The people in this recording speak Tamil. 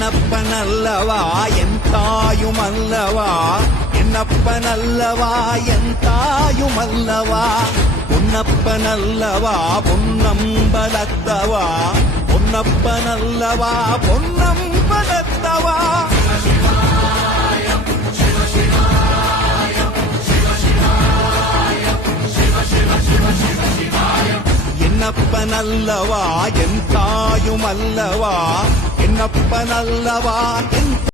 என்னப்பனல்லவா என் தாயுமல்லவா, என்னப்பனல்லவா என் தாயுமல்லவா, பொன்னப்பனல்லவா பொன்னம்பலத்தவா, பொன்னப்பனல்லவா பொன்னம்பலத்தவா. என்னப்பனல்லவா என் தாயுமல்லவா, என்னப்பனல்லவா என்